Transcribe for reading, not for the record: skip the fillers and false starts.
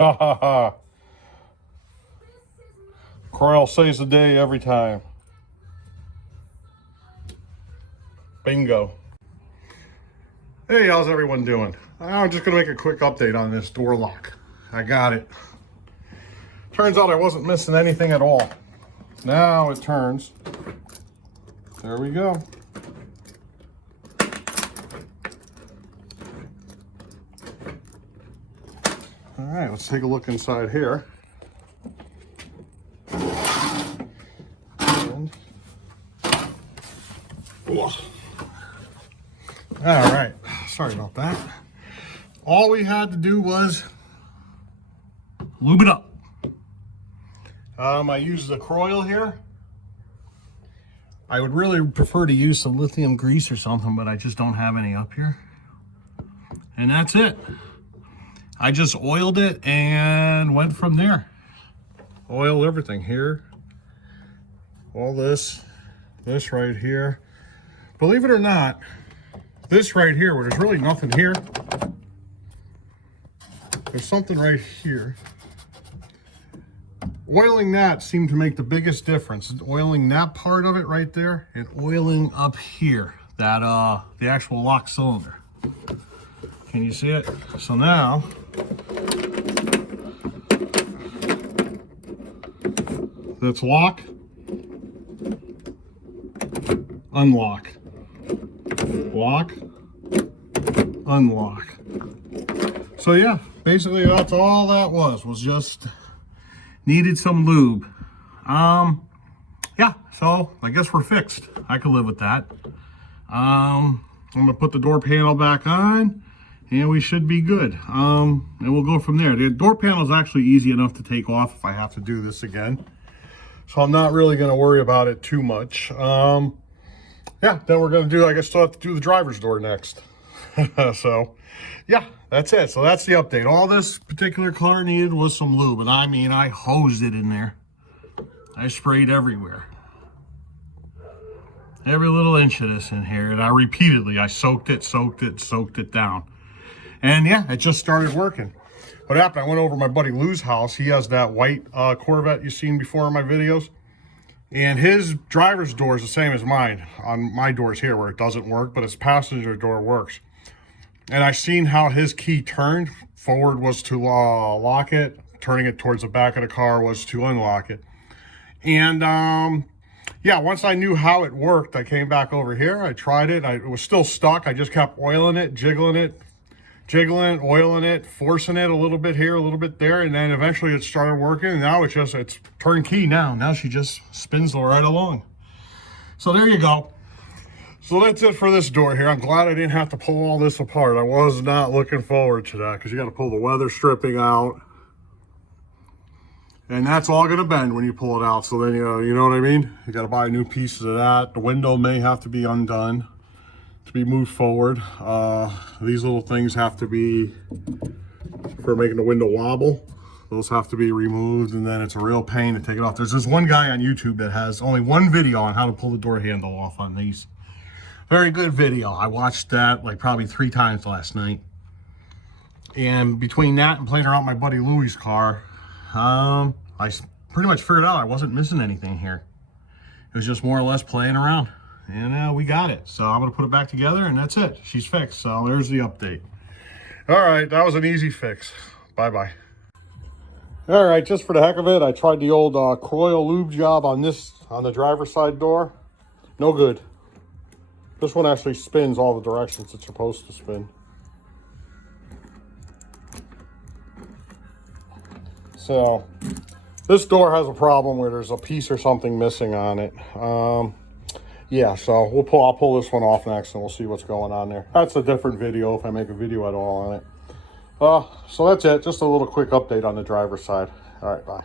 Ha ha ha. Croyle saves the day every time. Bingo. Hey, how's everyone doing? I'm just gonna make a quick update on this door lock. I got it. Turns out I wasn't missing anything at all. Now it turns. There we go. All right, let's take a look inside here. And, all right, sorry about that. All we had to do was lube it up. I used the Croyle here. I would really prefer to use some lithium grease or something, but I just don't have any up here. And that's it. I just oiled it and went from there. Oil everything here. All this right here. Believe it or not, this right here, where there's really nothing here, there's something right here. Oiling that seemed to make the biggest difference. Oiling that part of it right there and oiling up here, that the actual lock cylinder. Can you see it? So now, that's lock, unlock, lock, unlock. So yeah, basically that's all that was just needed some lube. Yeah, so I guess we're fixed. I could live with that. I'm gonna put the door panel back on and we should be good. And we'll go from there. The door panel is actually easy enough to take off if I have to do this again. So I'm not really gonna worry about it too much. Yeah, then we're gonna do, I guess, still have to do the driver's door next. So yeah, that's it. So that's the update. All this particular car needed was some lube, and I mean, I hosed it in there. I sprayed everywhere. Every little inch of this in here, and I soaked it down. And yeah, it just started working. What happened, I went over to my buddy Lou's house. He has that white Corvette you've seen before in my videos. And his driver's door is the same as mine on my doors here, where it doesn't work, but his passenger door works. And I seen how his key turned. Forward was to lock it. Turning it towards the back of the car was to unlock it. And yeah, once I knew how it worked, I came back over here. I tried it. It was still stuck. I just kept oiling it, jiggling it, oiling it, forcing it a little bit here, a little bit there. And then eventually it started working. And now it's turnkey now. Now she just spins right along. So there you go. So that's it for this door here. I'm glad I didn't have to pull all this apart. I was not looking forward to that because you got to pull the weather stripping out. And that's all going to bend when you pull it out. So then, you know what I mean? You got to buy new pieces of that. The window may have to be undone to be moved forward. These little things have to be for making the window wobble. Those have to be removed, and then it's a real pain to take it off. There's this one guy on YouTube that has only one video on how to pull the door handle off on these. Very good video. I watched that like probably 3 times last night. And between that and playing around my buddy Louie's car, I pretty much figured out I wasn't missing anything here. It was just more or less playing around. And we got it. So I'm going to put it back together, and that's it. She's fixed. So there's the update. All right, that was an easy fix. Bye-bye. All right, just for the heck of it, I tried the old Croyle lube job on the driver's side door. No good. This one actually spins all the directions it's supposed to spin. So this door has a problem where there's a piece or something missing on it. Yeah, so I'll pull this one off next and we'll see what's going on there. That's a different video if I make a video at all on it. So that's it. Just a little quick update on the driver's side. All right, bye.